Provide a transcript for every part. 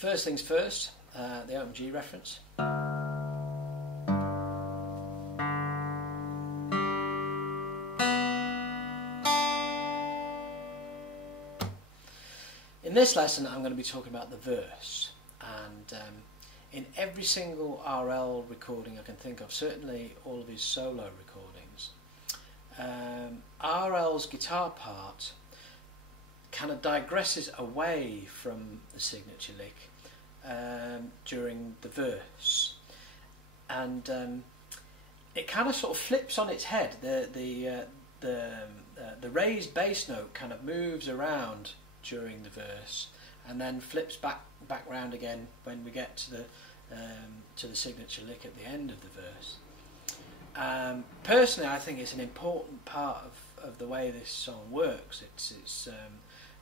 First things first, the open G reference. In this lesson I'm going to be talking about the verse, and in every single R.L. recording I can think of, certainly all of his solo recordings, R.L.'s guitar part kind of digresses away from the signature lick during the verse, and it kind of sort of flips on its head. The raised bass note kind of moves around during the verse and then flips back round again when we get to the signature lick at the end of the verse. Personally, I think it's an important part of the way this song works. It's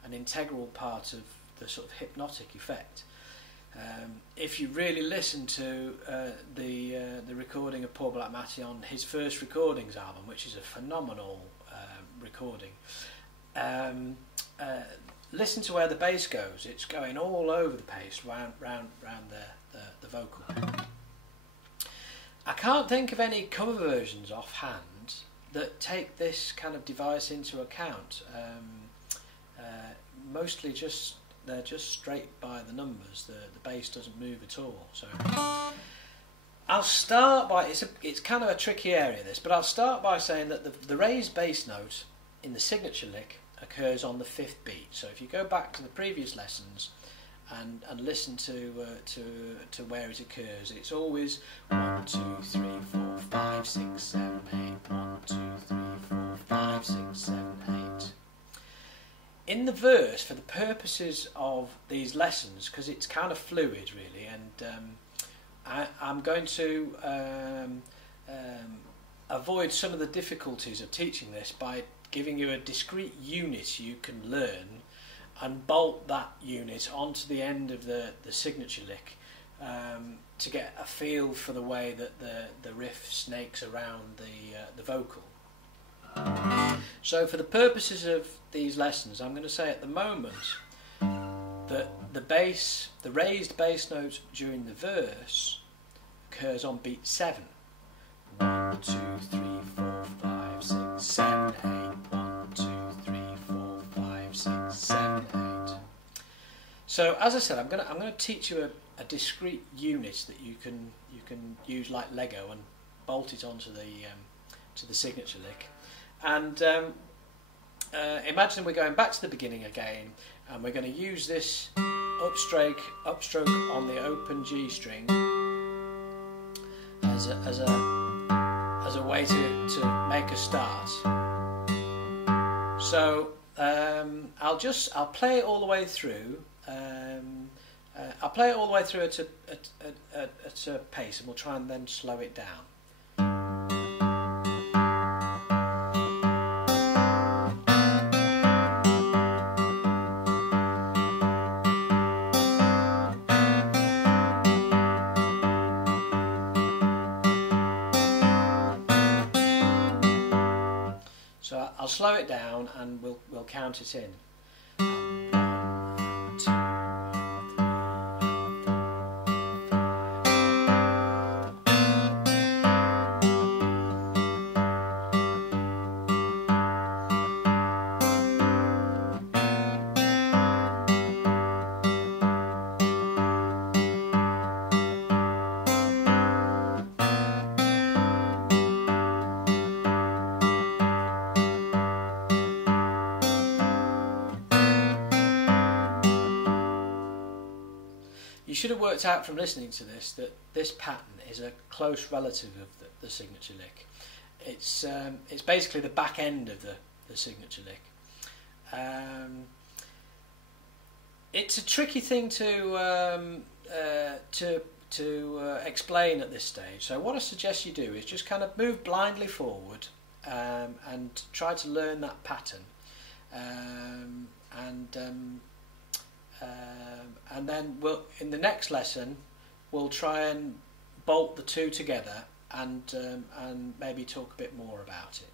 an integral part of the sort of hypnotic effect. If you really listen to the recording of poor Black Mattie on his first recordings album, which is a phenomenal recording, listen to where the bass goes. It's going all over the place, round the vocal. I can't think of any cover versions offhand that take this kind of device into account. Mostly they're just straight by the numbers. The bass doesn't move at all. So I'll start by, it's kind of a tricky area this, but I'll start by saying that the raised bass note in the signature lick occurs on the 5th beat. So if you go back to the previous lessons and listen to where it occurs, it's always 1, 2, 3, 4, 5, 6, 7, 8. 1, 2, 3, 4, 5, 6, 7, 8. In the verse, for the purposes of these lessons, because it's kind of fluid really, and I'm going to avoid some of the difficulties of teaching this by giving you a discrete unit you can learn and bolt that unit onto the end of the signature lick to get a feel for the way that the riff snakes around the vocal. So for the purposes of these lessons, I'm going to say at the moment that the raised bass note during the verse occurs on beat 7. 1, 2, 3, 4, 5, 6, 7, 8. 1, 2, 3, 4, 5, 6, 7, 8. So as I said, I'm going to teach you a discrete unit that you can use like Lego and bolt it onto the signature lick. And imagine we're going back to the beginning again, and we're going to use this upstroke on the open G string as a way to make a start. So I'll play it all the way through. I'll play it all the way through at a pace, and we'll try and then slow it down. So I'll slow it down and we'll count it in. 1, 2. You should have worked out from listening to this that this pattern is a close relative of the signature lick. It's basically the back end of the signature lick. It's a tricky thing to explain at this stage. So what I suggest you do is just kind of move blindly forward and try to learn that pattern, and then in the next lesson we'll try and bolt the two together and maybe talk a bit more about it.